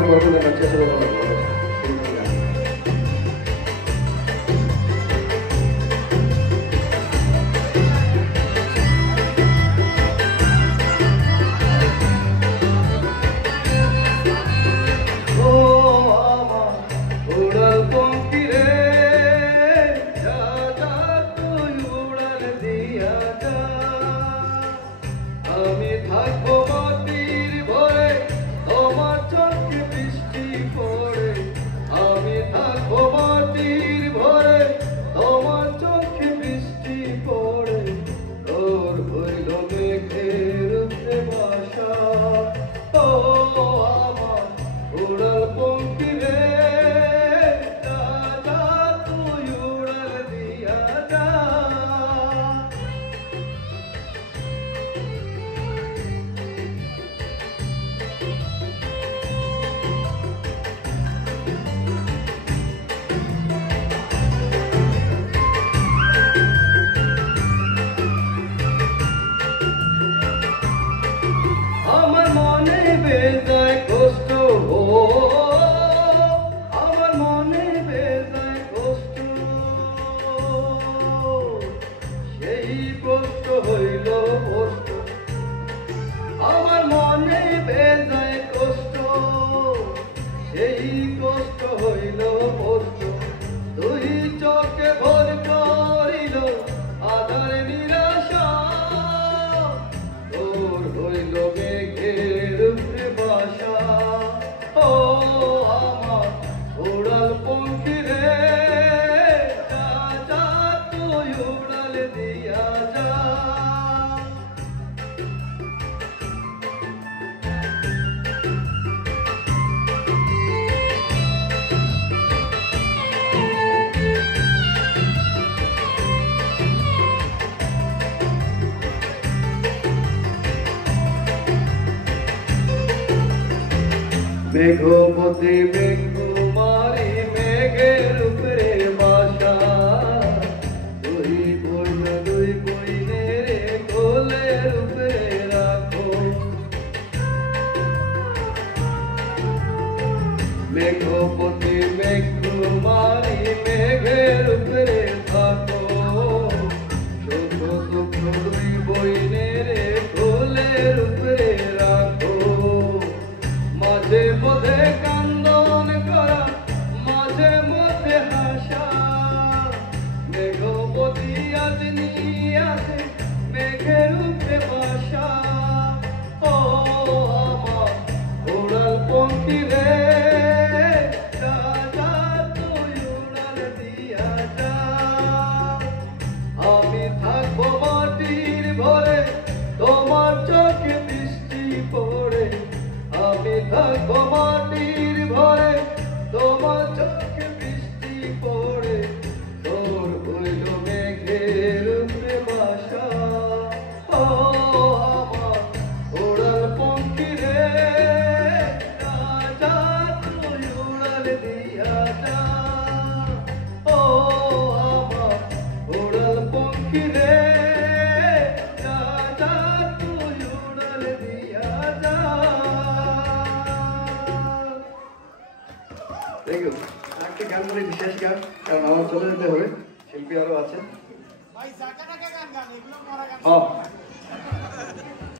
পরবর্তী দেখাচ্ছি আসলে ভালো লাগবে। আমি থাকবো মাটির ভরে তোমার চোখে বৃষ্টি পড়ে আমি থাকবো মাটির ভরে তোমার চোখে বৃষ্টি পড়ে তোর হইল মেঘের উপরে বাসা ও আমার উড়াল পঙ্খী রে যা যা তুই উড়াল দিয়া যা আমার মনে বেজায় কষ্ট ও আমার মনে বেজায় কষ্ট সেই কষ্ট হইল কষ্ট আমার মনে বেজায় কষ্ট সেই কষ্ট হইল কষ্ট দুই চোখে ভর করিল আধার নিরাশা তোর হইল মেঘের উপরে বাসা ও আমার উড়াল পঙ্খী রে যা যা তুই উড়াল দিয়া যা মেঘপতি মেঘকুমারী মেঘের উপরে বাসা দুই বইন দুই বইনের কোলের উপরে রাখো মেঘপতি মেঘকুমারী মেঘের উপরে থাকো সুখ দুঃখ দুই বইনের কোলের উপরে রাখো মাঝে মধ্যে কান্দন করা মাঝে মধ্যে হাসা মেঘপতি আজ নিয়াছে মেঘের উপরে বাসা ও আমার উড়াল পঙ্খী রে যা যা তুই উড়াল দিয়া যা আমি থাকবো মাটির ভরে তোমার চোখে বৃষ্টি পড়ে আমি থাকবো মাটির ভরে তোমার চোখে বৃষ্টি পড়ে তোর হইল মেঘের উপরে বাসা ও আমার উড়াল পঙ্খী রে যা যা তুই উড়াল দিয়া যা ও আমার উড়াল পঙ্খী রে যা যা তুই উড়াল দিয়া যা থ্যাংক ইউ একটা গান বলে বিশেষ গান কারণ আমার চলে যেতে হবে শিল্পী আরো আছে ভাই জাকাটাকে গান গান এগুলো মরা গান